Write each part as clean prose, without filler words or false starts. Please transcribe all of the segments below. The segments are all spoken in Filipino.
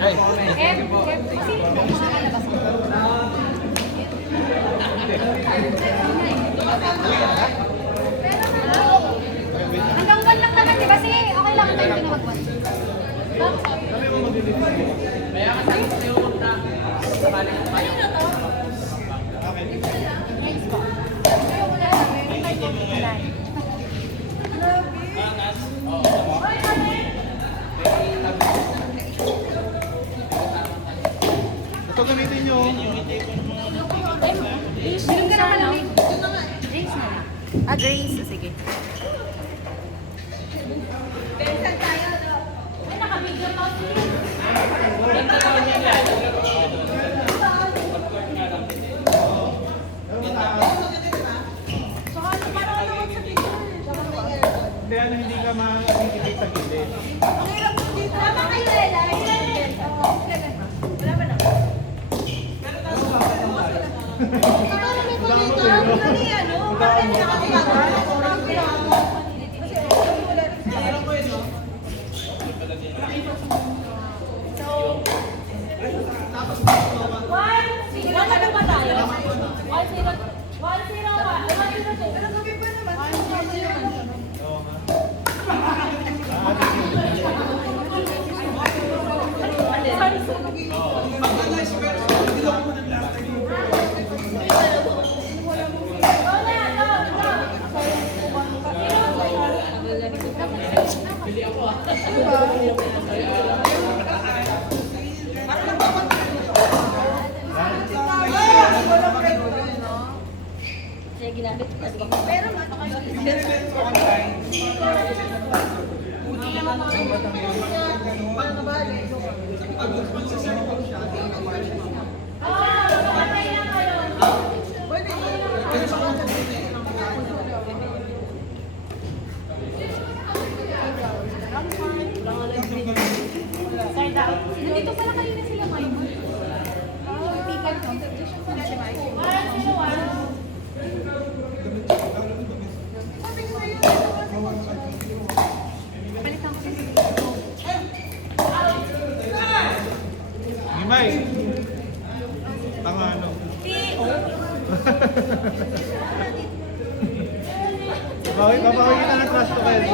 Ay. Sino po makakalabas mo? Hanggang 1 lang naman, di ba? Sige, okay lang. Tayo na mag-1. Kaya ka sabi sa'yo, huwag na. Sabali ko kayo. Thanks po. Ayoko na lang. May time po. Ito gamitin nyo. Bilog ka naman lang. Drinks na lang. Ah, Grace. Sige. Ay, naka-video pa. Hindi, hindi ka makikita sa gilid. Tama kayo, Ella. Wala ba na? Sige, ginamit ko. Pero nandito pala kayo na sila ngayon. Pikan ko. Palitan ko din. Himay. Tanga ano. Babawin na ng crush to kayo.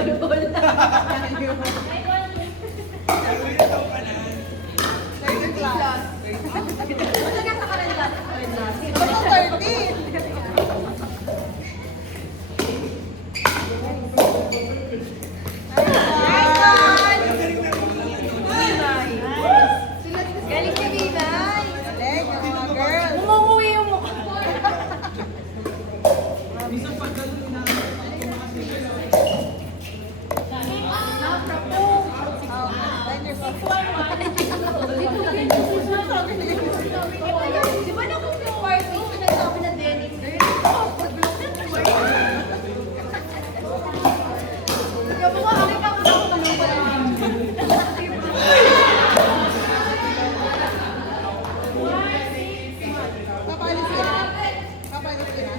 Galing ka, Binay. Galing, yung mga girls. Umuwi yung mukha. Di ba na kung yung party, pinagsabi na Dennis, girl? Kaya mga akin ka mo na kung ano ba lang. Papalis ka na? Papalis ka na?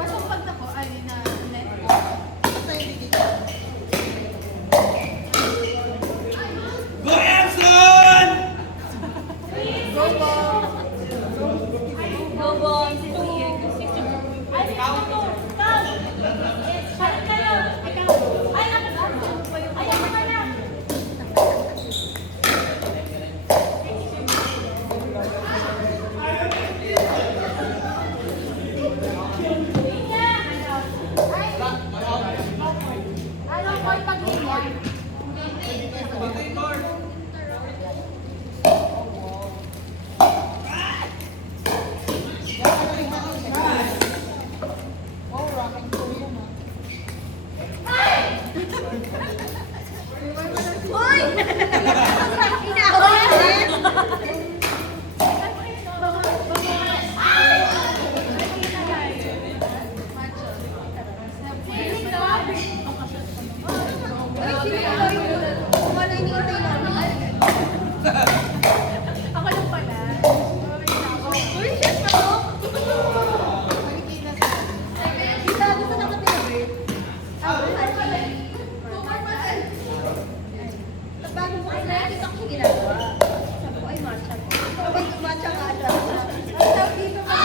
Pasok pag ako, ay na net. Go Edson! Go ball! Go ball! Ay, ikaw to! Ikaw! Parang kayo! Ikaw! Ay, ako! Ay, ako ka na! Ano ko pag-linya? Uy! Ako lang pala. Uy, shit pa to! Kita, gusto na ka-favorite? Bago mo kasi nakikita ko yung ginagawa. Sabi ko, ay, matcha ko. Sabi ko, matcha ka ata. Ang sabi dito ka.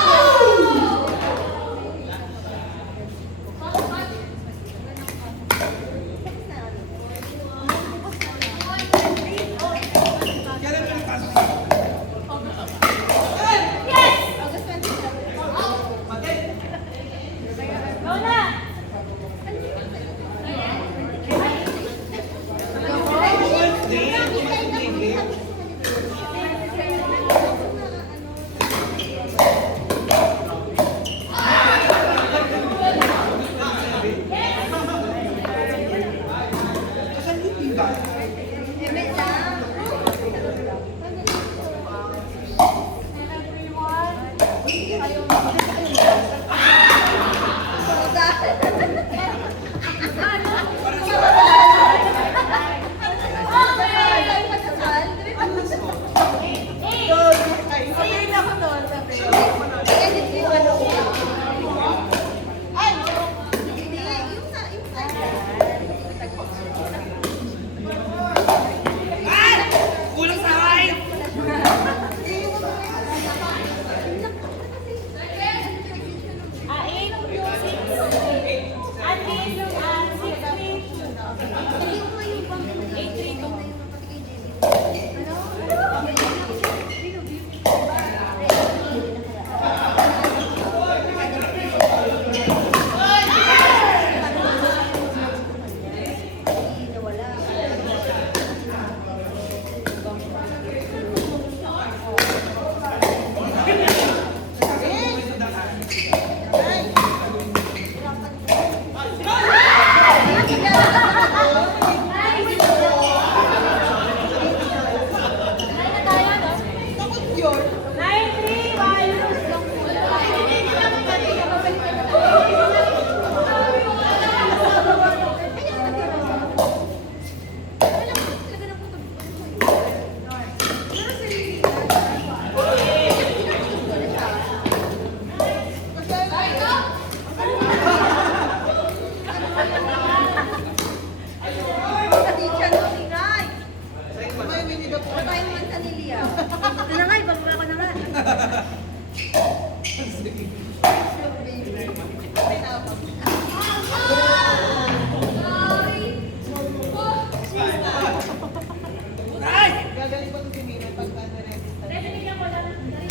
Yes! August 27. Lola! Kulang sa height! naman sa Nilia. Ito na nga, ibababa ko na nga. Gagaling ko si Mina pagka na-register.